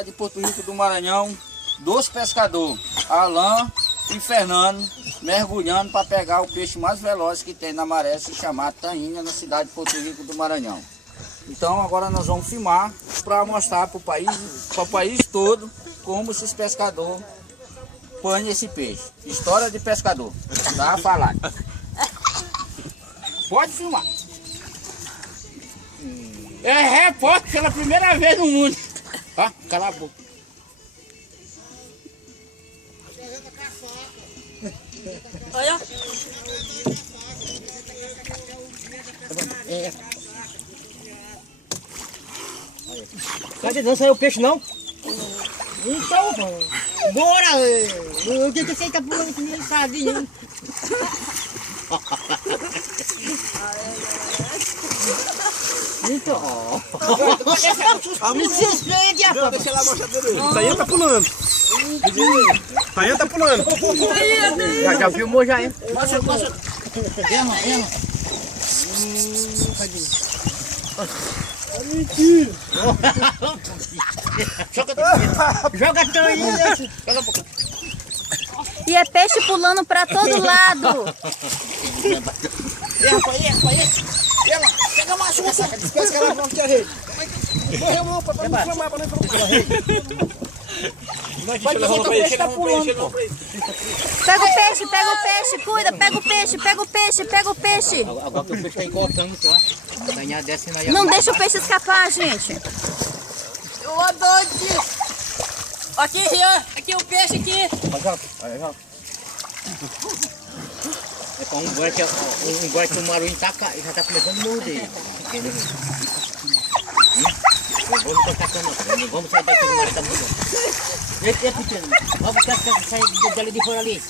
De Porto Rico do Maranhão, dois pescadores, Alain e Fernando, mergulhando para pegar o peixe mais veloz que tem na maré, se chamar tainha, na cidade de Porto Rico do Maranhão. Então agora nós vamos filmar para mostrar para o país todo como esses pescadores põem esse peixe. História de pescador, tá falado. Pode filmar. É repórter pela primeira vez no mundo. Tá? Cala a boca. Olha. Cadê? Não saiu o peixe não? Então, Bora! O que você tá pulando que nem sardinha? Então, me surpreende, rapaz! Deixa ela mostrar tudo. Tainha tá pulando. Tainha tá pulando. Já filmou já, hein? Mostra. Erma. Joga tão aí, e é peixe pulando pra todo lado. Pega a macho nessa. Despesca ela pra onde quer rede. Correu mão pra não inflamar, pra não inflamar. Vai que o peixe tá pulando, pô. Pega o peixe, cuida, pega o peixe. Agora que o peixe tá encostando só. Ganhar desce na Não deixa o peixe escapar, gente. Eu adoro aqui. Aqui, Rian. Aqui o peixe aqui. É com um guarda o marinho já tá começando a morder. Vamos tocar a cama, vamos sair daqui do marinho, tá mudando. Esse é pequeno, vamos sair dali de fora ali.